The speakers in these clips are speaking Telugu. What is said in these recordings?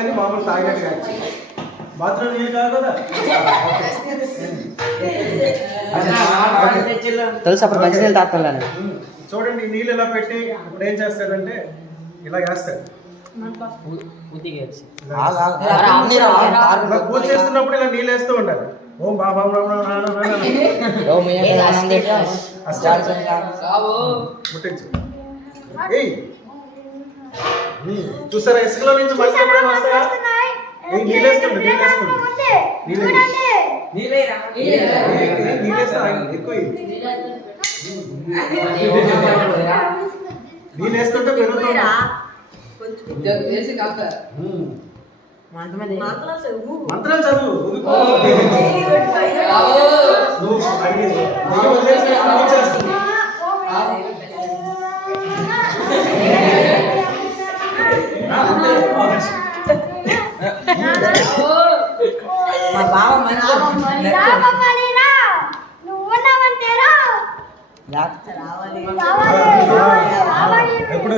కానీ మామూలు తాగినట్టు కాదు. బాత్రూమ్ నీళ్ళు కాదు కదా తెలుసు అప్పుడు మంచి నీళ్ళు తాగుతాను. చూడండి నీళ్ళు ఇలా పెట్టి ఇప్పుడు ఏం చేస్తాడంటే ఇలా వేస్తాడు. పూజ చేస్తున్నప్పుడు ఇలా నీళ్ళు వేస్తూ ఉండాలి. ఓం బాబా ముట్టించు. చూసారా ఇసుకలో నుంచి మంచి ఎప్పుడైనా వస్తాయా? నీళ్ళు వేస్తుండే ఎక్కువ నీళ్ళు వేస్తుంటే పెరుగుతుంది. మంత్రాలు చదువు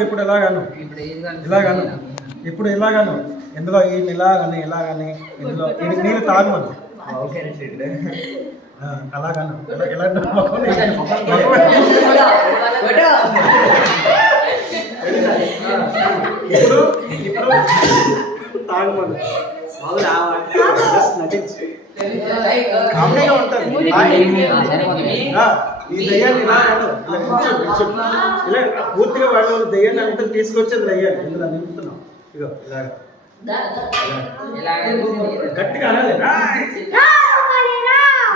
ఇప్పుడు ఎలాగాను ఇప్పుడు ఇలాగాను ఇందులో ఇలాగని ఇందులో నీళ్ళు తాగమను అలాగాను ఇప్పుడు తాగమను కామెడీగా ఉంటుంది. ఈ దయ్యాన్ని ఇలా పూర్తిగా వాళ్ళు దయ్యాన్ని అంతా తీసుకొచ్చేది దయ్యాన్ని ఇందులో నింపుతున్నాం. ఇగో గట్టిగా అనాలి.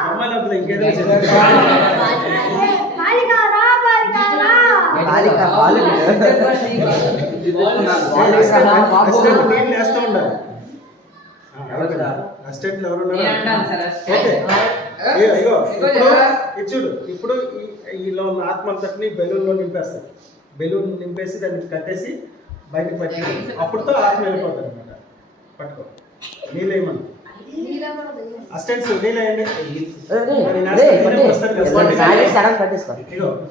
అమ్మాయిలు ఇంకేదో నీళ్ళు వేస్తూ ఉండాలి. అసిస్టెంట్లు చూడు ఇప్పుడు ఈలో ఉన్న ఆత్మంతటిని బెలూన్లో నింపేస్తారు. బెలూన్ నింపేసి దాన్ని కట్టేసి బయటకు పట్టి అప్పుడుతో ఆత్మ వెళ్ళిపోతారు అనమాట. పట్టుకో నీళ్ళు వేయమని అసిస్టెంట్స్ నీళ్ళు వేయండి.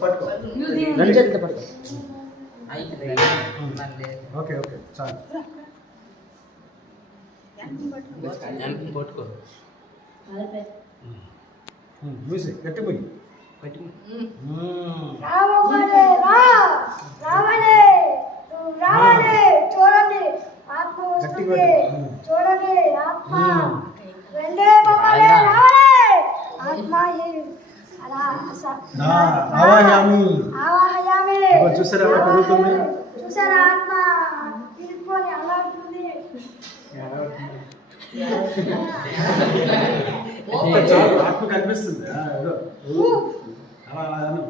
పట్టుకో. ఓకే ఓకే చాలు. మ్యూజిక్ గట్టిపోయి చూడండి ఆత్మ వస్తుంది, చూడండి ఆత్మ వెళ్ళే ఆత్మ చూసారా పెరుగుతుంది. చూసారా ఆత్మ తిరిగిపోయి అలాంటి ఆత్మ కనిపిస్తుంది. అలా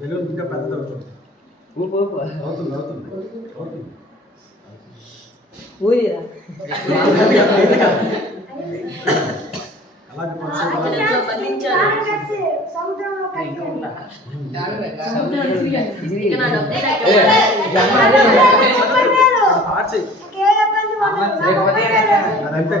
బెలూన్ ఇంకా పెద్ద అవుతుంది. అదంతా